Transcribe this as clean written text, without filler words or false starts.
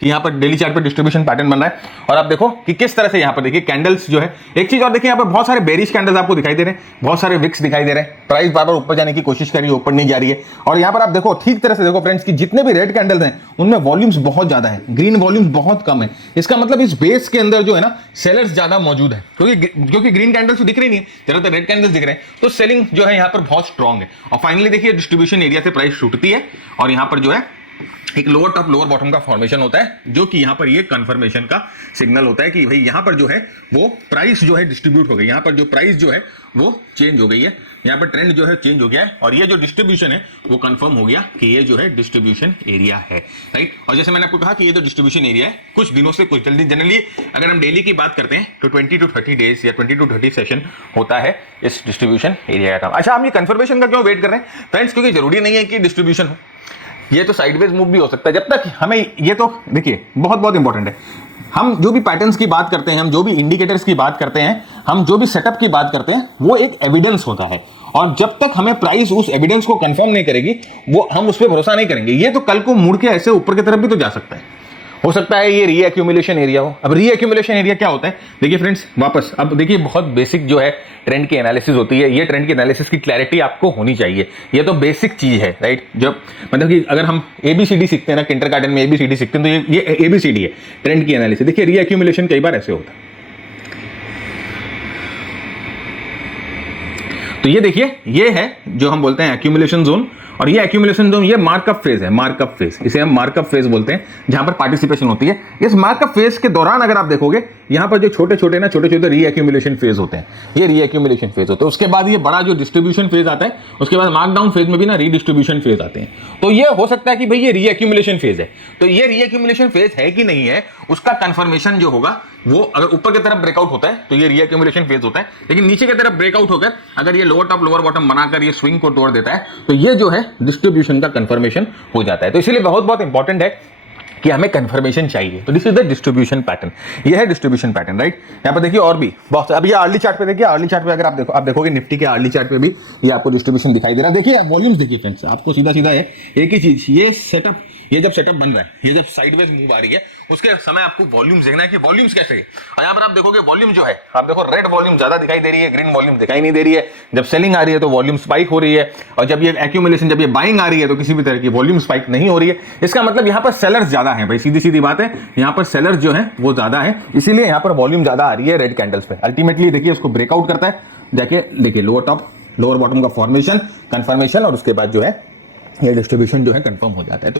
कि यहाँ पर डेली चार्ट पे डिस्ट्रीब्यूशन पैटर्न बन रहा है। और आप देखो कि किस तरह से यहाँ पर देखिए कैंडल्स जो है, एक चीज और देखिए यहाँ पर बहुत सारे बेरिश कैंडल्स आपको दिखाई दे रहे हैं, बहुत सारे विक्स दिखाई दे रहे हैं, प्राइस बार बार ऊपर जाने की कोशिश कर रही है, ऊपर नहीं जा रही है। और यहाँ पर आप देखो ठीक तरह से देखो फ्रेंड्स कि जितने भी रेड कैंडल्स हैं उनमें वॉल्यूम्स बहुत ज्यादा है, ग्रीन वॉल्यूम्स बहुत कम है। इसका मतलब इस बेस के अंदर जो है ना सेलर्स ज्यादा मौजूद है, क्योंकि ग्रीन कैंडल्स तो दिख रही नहीं है, ज्यादातर रेड कैंडल्स दिख रहे हैं, तो सेलिंग जो है यहाँ पर बहुत स्ट्रॉन्ग है। और फाइनली देखिए डिस्ट्रीब्यूशन एरिया से प्राइस छूटती है और यहाँ पर जो है एक लोअर टॉप लोअर बॉटम का फॉर्मेशन होता है, जो कि यहां पर ये कंफर्मेशन का सिग्नल होता है कि भाई यहां पर जो है वो प्राइस जो है डिस्ट्रीब्यूट हो गई, यहां पर जो प्राइस जो है वो चेंज हो गई है, यहां पर ट्रेंड जो है चेंज हो गया है और ये जो डिस्ट्रीब्यूशन है वो कंफर्म हो गया कि ये जो है डिस्ट्रीब्यूशन एरिया है, राइट। और जैसे मैंने आपको कहा कि ये जो डिस्ट्रीब्यूशन एरिया है कुछ दिनों से कुछ जल्दी, जनरली अगर हम डेली की बात करते हैं तो 20 to 30 डेज या 20 to 30 सेशन होता है इस डिस्ट्रीब्यूशन एरिया का काम। अच्छा, हम ये कंफर्मेशन का क्यों वेट कर रहे हैं फ्रेंड्स, क्योंकि जरूरी नहीं है कि डिस्ट्रीब्यूशन हो, ये तो साइडवेज मूव भी हो सकता है। जब तक हमें ये तो देखिए बहुत बहुत इंपॉर्टेंट है, हम जो भी पैटर्न्स की बात करते हैं, हम जो भी इंडिकेटर्स की बात करते हैं, हम जो भी सेटअप की बात करते हैं, वो एक एविडेंस होता है। और जब तक हमें प्राइस उस एविडेंस को कंफर्म नहीं करेगी वो हम उस पर भरोसा नहीं करेंगे। ये तो कल को मुड़ के ऐसे ऊपर की तरफ भी तो जा सकता है, हो सकता है ये रीएक्यूमुलेशन एरिया हो। अब रीएक्यूमुलेशन एरिया क्या होता है, देखिए फ्रेंड्स वापस अब देखिए बहुत बेसिक जो है ट्रेंड की एनालिसिस होती है, ये ट्रेंड की एनालिसिस की क्लैरिटी आपको होनी चाहिए, ये तो बेसिक चीज है, राइट। जब मतलब कि अगर हम एबीसीडी सीखते हैं ना, किंडरगार्टन में एबीसीडी सीखते हैं, तो ये एबीसीडी है ट्रेंड की एनालिसिस। देखिए रीएक्यूमुलेशन कई बार ऐसे होता है, तो ये देखिए ये है जो हम बोलते हैं एक्यूमुलेशन जोन, और ये एक्यूमुलेशन जोन ये मार्कअप फेज है, मार्कअप फेज, इसे हम मार्कअप फेज बोलते हैं, जहां पर पार्टिसिपेशन होती है। इस मार्कअप फेज के दौरान अगर आप देखोगे यहां पर जो छोटे छोटे रीएक्यूमुलेशन फेज होते हैं, ये रीएक्यूमुलेशन फेज होते हैं। उसके बाद ये बड़ा जो डिस्ट्रीब्यूशन फेज आता है, उसके बाद मार्कडाउन फेज में भी ना रीडिस्ट्रीब्यूशन फेज आते हैं। तो ये हो सकता है कि भाई ये रीएक्यूमुलेशन फेज है, तो ये रीएक्यूमुलेशन फेज है कि नहीं है उसका कंफर्मेशन जो होगा वो अगर ऊपर की तरफ ब्रेकआउट होता है तो ये रीएक्यूमुलेशन फेज होता है, लेकिन नीचे की तरफ ब्रेकआउट होकर अगर ये लोअर टॉप लोअर बॉटम बनाकर ये स्विंग को तोड़ देता है तो ये जो है डिस्ट्रीब्यूशन का कंफर्मेशन हो जाता है। तो इसलिए बहुत बहुत इंपॉर्टेंट है कि हमें कंफर्मेशन चाहिए। तो this is the distribution pattern, ये है डिस्ट्रीब्यूशन पैटर्न, राइट। यहाँ पर देखिए और भी बहुत, अब ये अर्ली चार्ट पे देखिए, अर्ली चार्ट पे अगर आप देखोगे निफ्टी के अर्ली चार्ट पे भी ये आपको डिस्ट्रीब्यूशन दिखाई दे रहा है। देखिए वॉल्यूम्स देखिए फ्रेंड्स, आपको सीधा सीधा है एक ही चीज, ये सेटअप, ये जब सेटअप बन रहा है, ये जब साइडवेज मूव आ रही है उसके समय आपको वॉल्यूम्स देखना है कि वॉल्यूम्स कैसे है। और यहाँ पर आप देखोगे वॉल्यूम जो है, आप देखो रेड वॉल्यूम ज्यादा दिखाई दे रही है, ग्रीन वॉल्यूम दिखाई नहीं दे रही है। जब सेलिंग आ रही है तो वॉल्यूम स्पाइक हो रही है, और जब ये एक्यूमुलेशन, जब ये बाइंग आ रही है तो किसी भी तरह की वॉल्यूम स्पाइक नहीं हो रही है। इसका मतलब यहाँ पर सेलर्स ज्यादा है भाई, सीधी सीधी बात है, यहाँ पर सेलर्स जो है वो ज्यादा है, इसीलिए यहाँ पर वॉल्यूम ज्यादा आ रही है रेड कैंडल्स पे। अल्टीमेटली देखिए उसको ब्रेकआउट करता है, देखिए लोअर टॉप लोअर बॉटम का फॉर्मेशन, कंफर्मेशन, और उसके बाद जो है ये डिस्ट्रीब्यूशन जो है कंफर्म हो जाता है।